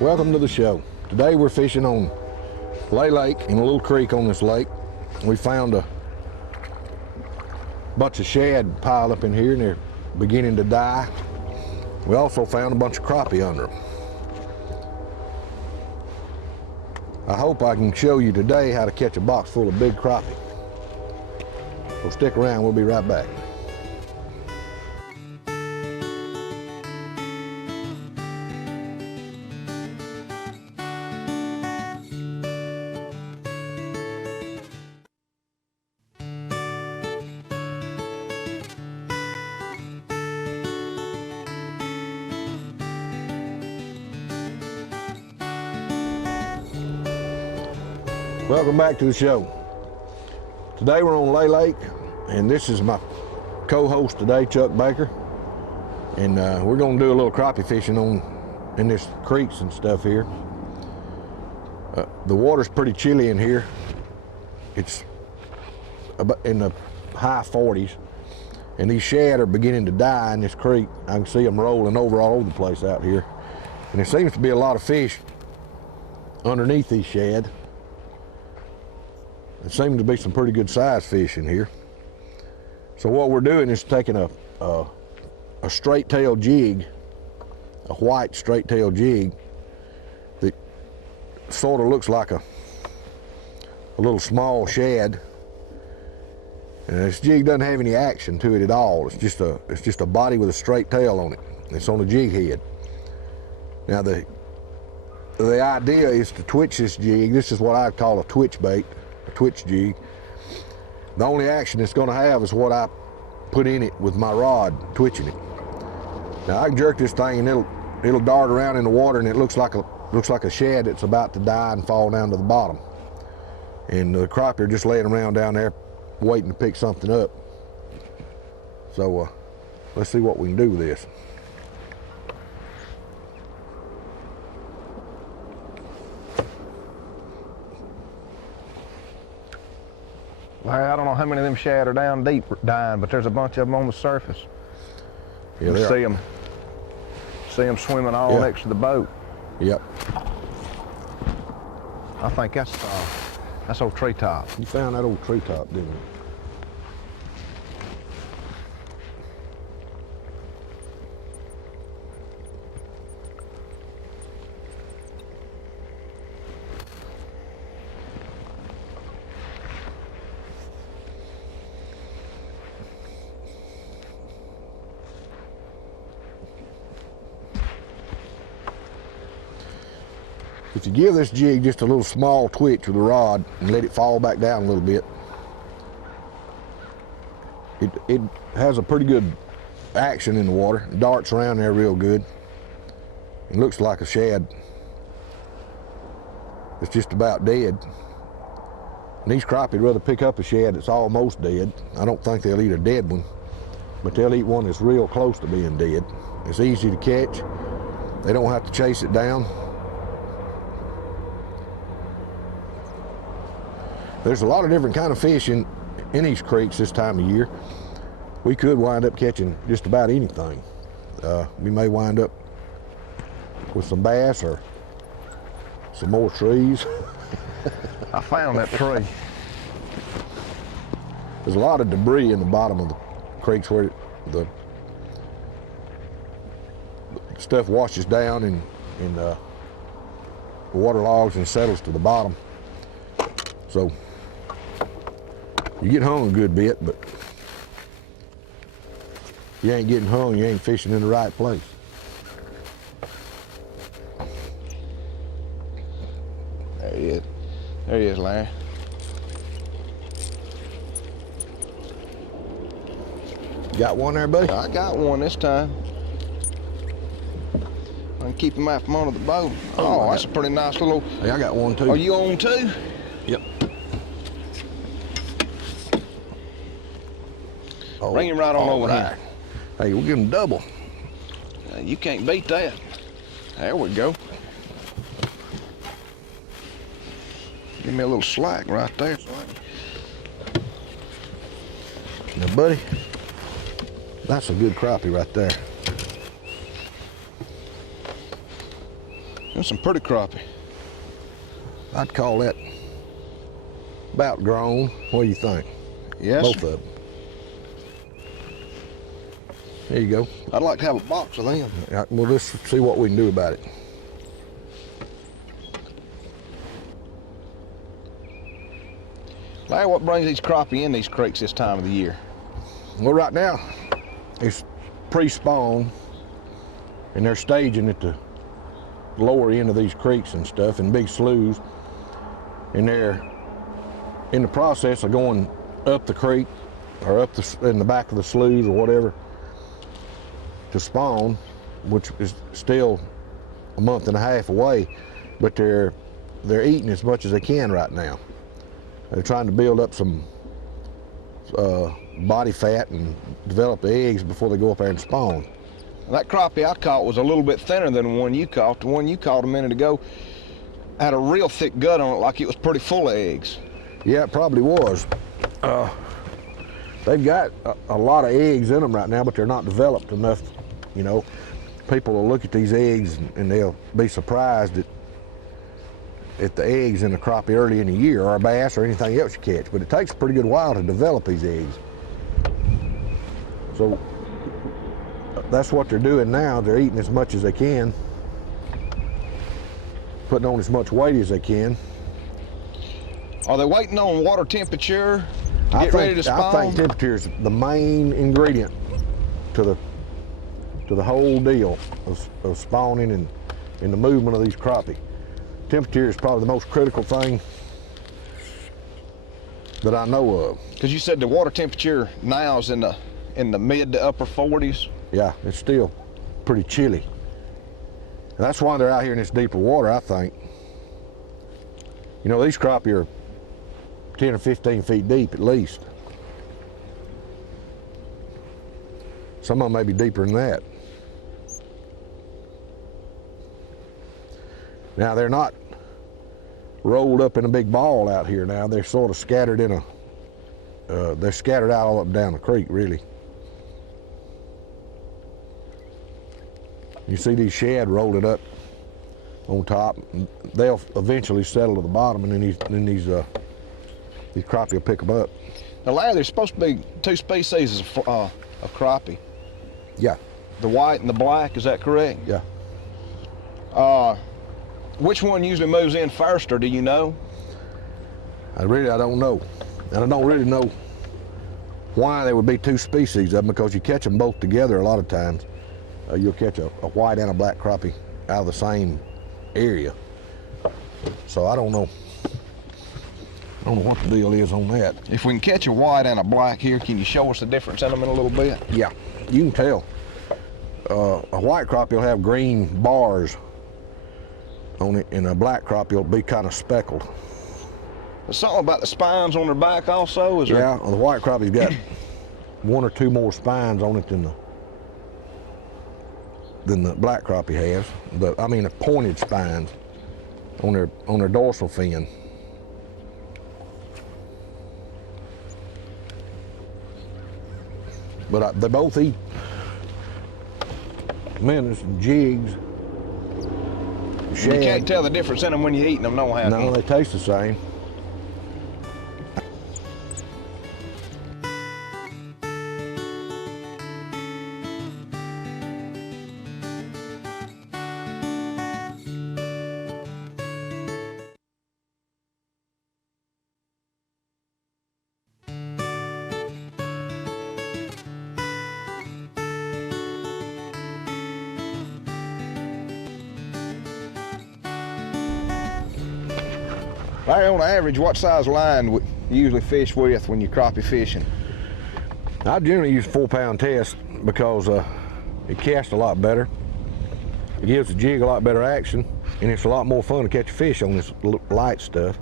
Welcome to the show. Today we're fishing on Lay Lake in a little creek on this lake. We found a bunch of shad piled up in here and they're beginning to die. We also found a bunch of crappie under them. I hope I can show you today how to catch a box full of big crappie. So stick around, we'll be right back. Welcome back to the show. Today we're on Lay Lake, and this is my co-host today, Chuck Baker. And we're gonna do a little crappie fishing in this creeks and stuff here. The water's pretty chilly in here. It's about in the high 40s, and these shad are beginning to die in this creek. I can see them rolling over all over the place out here. And there seems to be a lot of fish underneath these shad. There seems to be some pretty good sized fish in here. So what we're doing is taking a straight tail jig, a white straight tail jig that sort of looks like a little small shad. And this jig doesn't have any action to it at all. It's just a body with a straight tail on it. It's on a jig head. Now the idea is to twitch this jig. This is what I call a twitch bait. Twitch jig. The only action it's going to have is what I put in it with my rod twitching it. Now I can jerk this thing and it'll dart around in the water, and it looks like a shad that's about to die and fall down to the bottom. And the crappie are just laying around down there waiting to pick something up. So let's see what we can do with this. Larry, I don't know how many of them shad are down deep dying, but there's a bunch of them on the surface. Yeah, you see them swimming all next to the boat. Yep. I think that's old treetop. You found that old treetop, didn't you? If you give this jig just a little small twitch with the rod and let it fall back down a little bit, it has a pretty good action in the water. It darts around there real good. It looks like a shad. It's just about dead. And these crappie would rather pick up a shad that's almost dead. I don't think they'll eat a dead one, but they'll eat one that's real close to being dead. It's easy to catch. They don't have to chase it down. There's a lot of different kind of fish in these creeks this time of year. We could wind up catching just about anything. We may wind up with some bass or some more trees. I found that tree. There's a lot of debris in the bottom of the creeks where the stuff washes down and the water logs and settles to the bottom. So you get hung a good bit, but you ain't getting hung, you ain't fishing in the right place. There he is. There he is, Larry. Got one there, buddy? I got one this time. I can keep him out from under the boat. Oh, that's a pretty nice little... Hey, I got one too. Are you on too? Yep. Bring him right on over there. Hey, we'll give him double. You can't beat that. There we go. Give me a little slack right there. Now, buddy, that's a good crappie right there. There's some pretty crappie. I'd call that about grown. What do you think? Yes. Both of them. There you go. I'd like to have a box of them. Right, well, let's see what we can do about it. Larry, what brings these crappie in these creeks this time of the year? Well, right now, it's pre-spawn, and they're staging at the lower end of these creeks and stuff in big sloughs, and they're in the process of going up the creek or up in the back of the sloughs or whatever to spawn, which is still a month and a half away, but they're eating as much as they can right now. They're trying to build up some body fat and develop the eggs before they go up there and spawn. That crappie I caught was a little bit thinner than the one you caught. The one you caught a minute ago had a real thick gut on it, like it was pretty full of eggs. Yeah, it probably was. They've got a lot of eggs in them right now, but they're not developed enough. You know, people will look at these eggs and they'll be surprised at the eggs in a crappie early in the year, or a bass, or anything else you catch. But it takes a pretty good while to develop these eggs. So that's what they're doing now. They're eating as much as they can, putting on as much weight as they can. Are they waiting on water temperature to get ready to spawn? I think temperature is the main ingredient to the whole deal of spawning and the movement of these crappie. Temperature is probably the most critical thing that I know of. Because you said the water temperature now is in the mid to upper 40s. Yeah, it's still pretty chilly. And that's why they're out here in this deeper water, I think. You know, these crappie are 10 or 15 feet deep at least. Some of them may be deeper than that. Now, they're not rolled up in a big ball out here now. They're sort of scattered in they're scattered out all up and down the creek, really. You see these shad rolling up on top. They'll eventually settle to the bottom, and then these crappie will pick them up. Now, Larry, there's supposed to be two species of crappie. Yeah. The white and the black, is that correct? Yeah. Which one usually moves in first, or do you know? I don't know. And I don't really know why there would be two species of them, because you catch them both together a lot of times. You'll catch a white and a black crappie out of the same area. So I don't know. I don't know what the deal is on that. If we can catch a white and a black here, can you show us the difference in them in a little bit? Yeah, you can tell. A white crappie will have green bars on it, and a black crappie will be kind of speckled. There's something about the spines on their back also, is there? Yeah, the white crappie's got one or two more spines on it than the black crappie has. I mean, the pointed spines on their dorsal fin. But they both eat minnows and jigs. You can't tell the difference in them when you're eating them, no, have you? No, they taste the same. Larry, on average, what size line would you usually fish with when you're crappie fishing? I generally use 4-pound test because it casts a lot better. It gives the jig a lot better action, and it's a lot more fun to catch a fish on this light stuff.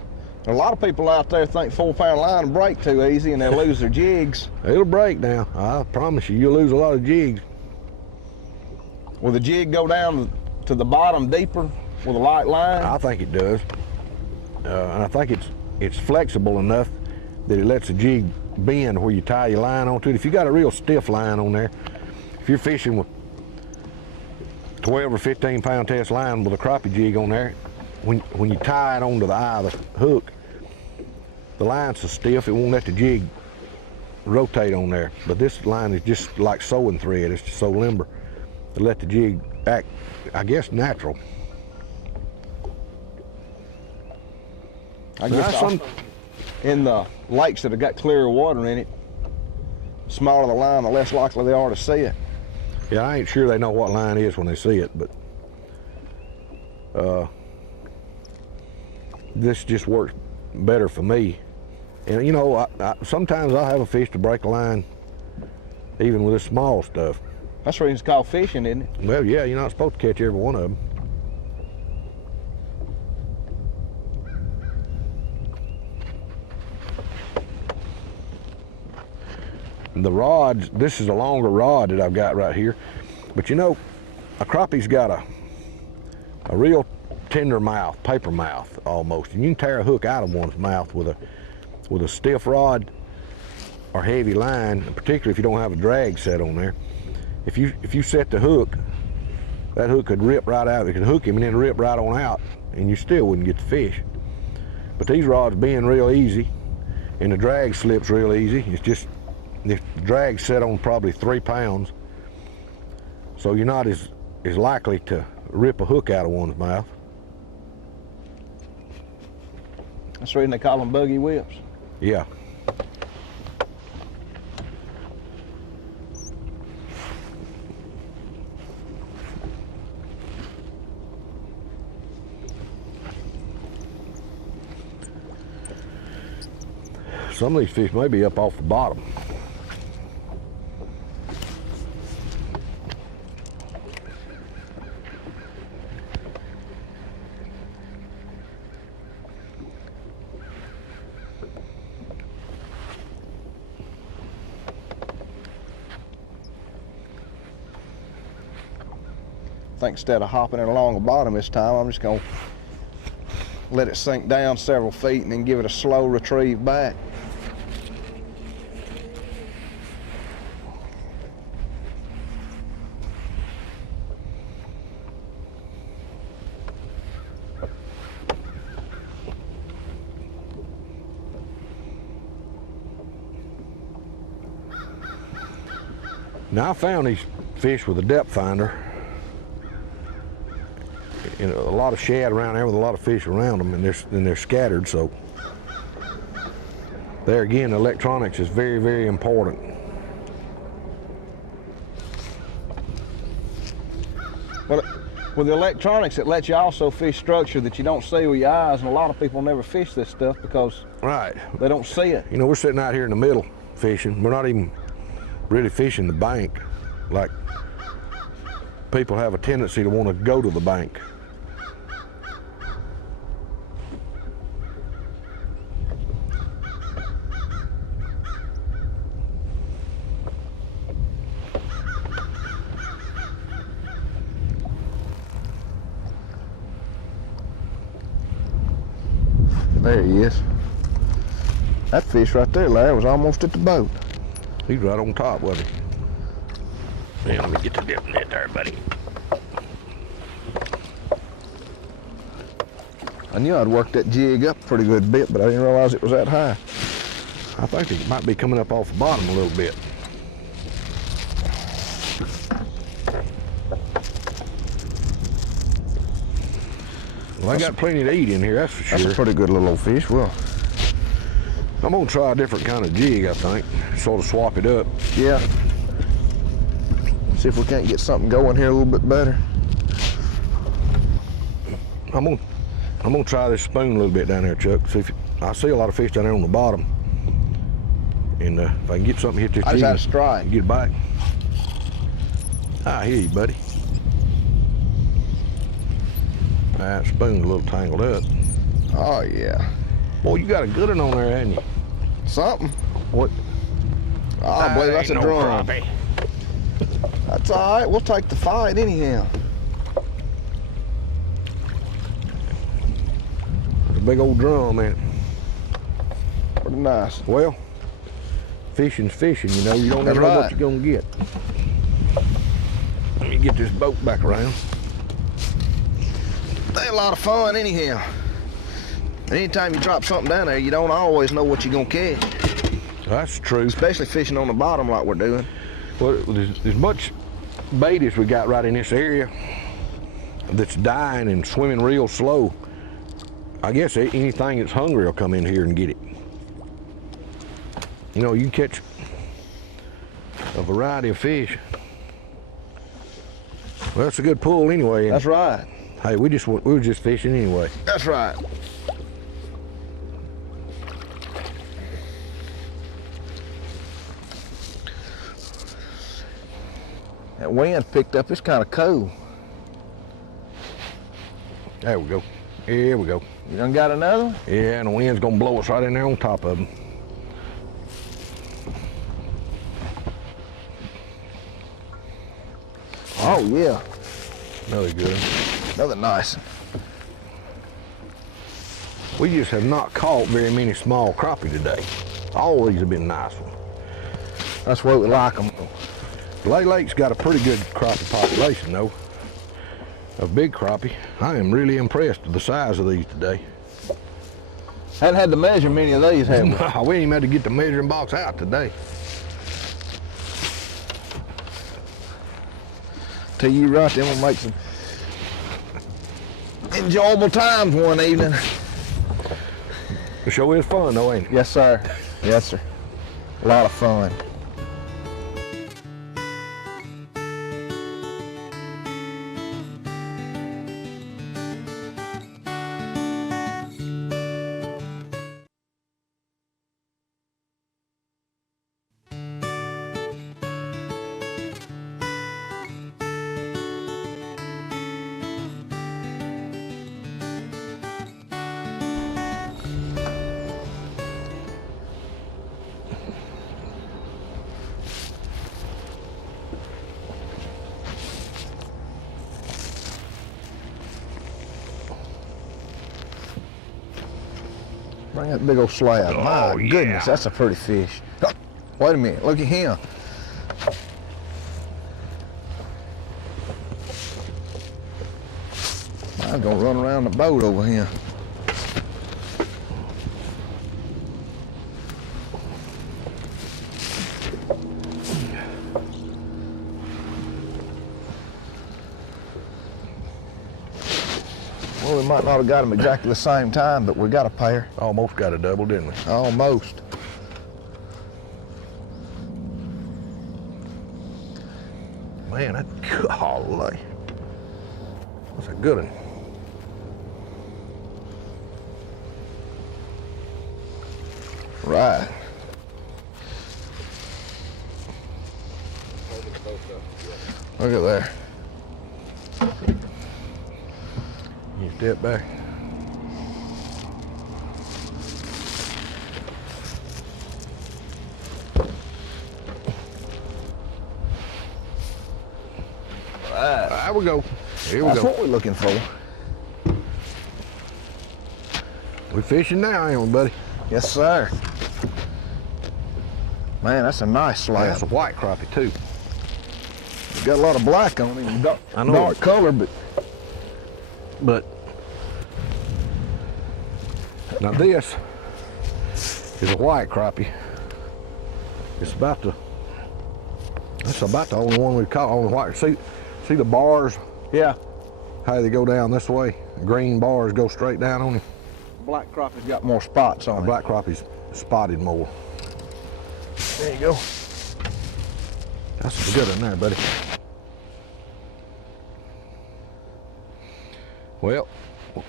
A lot of people out there think 4-pound line will break too easy and they'll lose their jigs. It'll break now. I promise you, you'll lose a lot of jigs. Will the jig go down to the bottom deeper with a light line? I think it does. And I think it's flexible enough that it lets the jig bend where you tie your line onto it. If you got a real stiff line on there, if you're fishing with 12 or 15 pound test line with a crappie jig on there. When you tie it onto the eye of the hook, the line's so stiff it won't let the jig rotate on there. But this line is just like sewing thread. It's just so limber to let the jig act, I guess, natural. I guess in the lakes that have got clearer water in it, the smaller the line, the less likely they are to see it. Yeah, I ain't sure they know what line is when they see it, but this just works better for me. And you know, sometimes I'll have a fish to break a line even with this small stuff. That's the reason it's called fishing, isn't it? Well, yeah, you're not supposed to catch every one of them. The rods, this is a longer rod that I've got right here, but you know, a crappie's got a real tender mouth, paper mouth almost, and you can tear a hook out of one's mouth with a stiff rod or heavy line, particularly if you don't have a drag set on there. If you set the hook, that hook could rip right out. It could hook him and then rip right on out, and you still wouldn't get the fish. But these rods being real easy, and the drag slips real easy. It's just the drag set on probably 3 pounds, so you're not as likely to rip a hook out of one's mouth. That's the reason they call them buggy whips. Yeah. Some of these fish may be up off the bottom. I think instead of hopping it along the bottom this time, I'm just gonna let it sink down several feet and then give it a slow retrieve back. Now I found these fish with a depth finder. You know, a lot of shad around there with a lot of fish around them, and they're scattered. So there again, electronics is very, very important. Well, with the electronics, it lets you also fish structure that you don't see with your eyes, and a lot of people never fish this stuff because they don't see it. You know, we're sitting out here in the middle fishing. We're not even really fishing the bank like people have a tendency to want to go to the bank. There he is. That fish right there, Larry, was almost at the boat. He's right on top, wasn't he? Yeah, let me get the dip net there, buddy. I knew I'd worked that jig up a pretty good bit, but I didn't realize it was that high. I think it might be coming up off the bottom a little bit. Well, I got plenty to eat in here, that's for sure. That's a pretty good little old fish. Well, I'm gonna try a different kind of jig, I think. Sort of swap it up. yeah. See if we can't get something going here a little bit better. I'm gonna try this spoon a little bit down there, Chuck. See if I see a lot of fish down there on the bottom, and if I can get something hit this I jig, just had a strike. get it back. I hear you, buddy. That spoon's a little tangled up. Oh yeah. Boy, you got a good one on there, haven't you? Something. What? Oh, I believe that's a drum. Crappie. That's all right. We'll take the fight anyhow. It's a big old drum, man. Pretty nice. Well, fishing's fishing, you know. You don't That's never know right. what you're gonna get. Let me get this boat back around. They're a lot of fun anyhow. Anytime you drop something down there, you don't always know what you're gonna catch. That's true. Especially fishing on the bottom like we're doing. Well, there's as much bait as we got right in this area that's dying and swimming real slow. I guess anything that's hungry will come in here and get it. You know, you can catch a variety of fish. Well, that's a good pull anyway. That's right. Hey, we were just fishing anyway. That's right. That wind picked up. It's kind of cold. There we go. Here we go. You done got another one? Yeah, and the wind's gonna blow us right in there on top of them. Oh yeah. Another good. Another nice one. We just have not caught very many small crappie today. All these have been nice ones. That's why we like them. Lake Lake's got a pretty good crappie population though. Of big crappie. I am really impressed with the size of these today. Hadn't had to measure many of these, have we? No, we ain't even had to get the measuring box out today. Tell you right, then we'll make some enjoyable times one evening. The show is fun though, ain't it? Yes, sir. Yes, sir. A lot of fun. Bring that big old slab. My goodness, that's a pretty fish. Oh, wait a minute, look at him. Mine's gonna run around the boat over here. Well, we might not have got them exactly the same time, but we got a pair. Almost got a double, didn't we? Almost. Man, that golly. That's a good one. Right. Look at there. You step back. Right. There we go. Here we That's go. what we're looking for. We're fishing now, ain't we, buddy? Yes, sir. Man, that's a nice slab. That's a white crappie too. It's got a lot of black on it, dark, I know. dark color, but now this is a white crappie. It's about the only one we've caught on the white. See the bars? yeah, How they go down this way? The green bars go straight down on him. black crappie's got more spots on The it. black crappie's spotted more. There you go. That's a good one there, buddy. Well,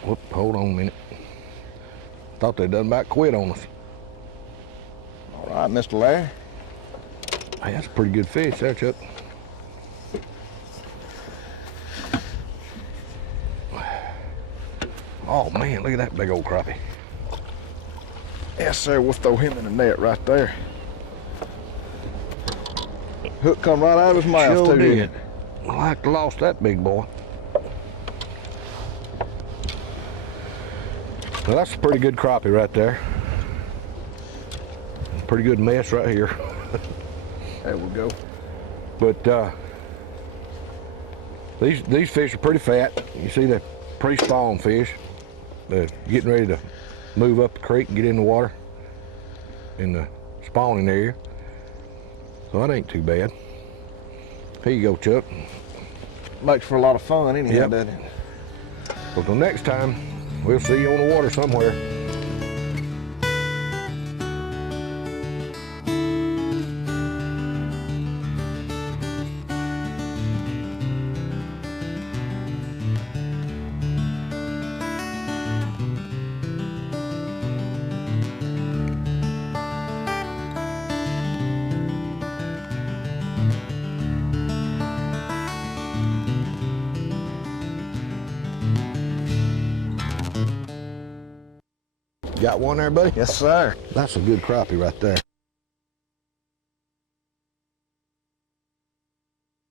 whoop, hold on a minute. Thought they done about quit on us. All right, Mr. Larry. Hey, that's a pretty good fish there, Chuck. Oh man, look at that big old crappie. Yes, sir. We'll throw him in the net right there. Hook come right out of his mouth. Sure too, did. didn't it? Well, I lost that big boy. Well, that's a pretty good crappie right there. Pretty good mess right here. There we go. But These fish are pretty fat. You see they're pre-spawn fish. They're getting ready to move up the creek and get in the water in the spawning area. So that ain't too bad. Here you go, Chuck. Makes for a lot of fun anyhow, Yep. doesn't it? So till next time, we'll see you on the water somewhere. Got one there, buddy? Yes, sir. That's a good crappie right there.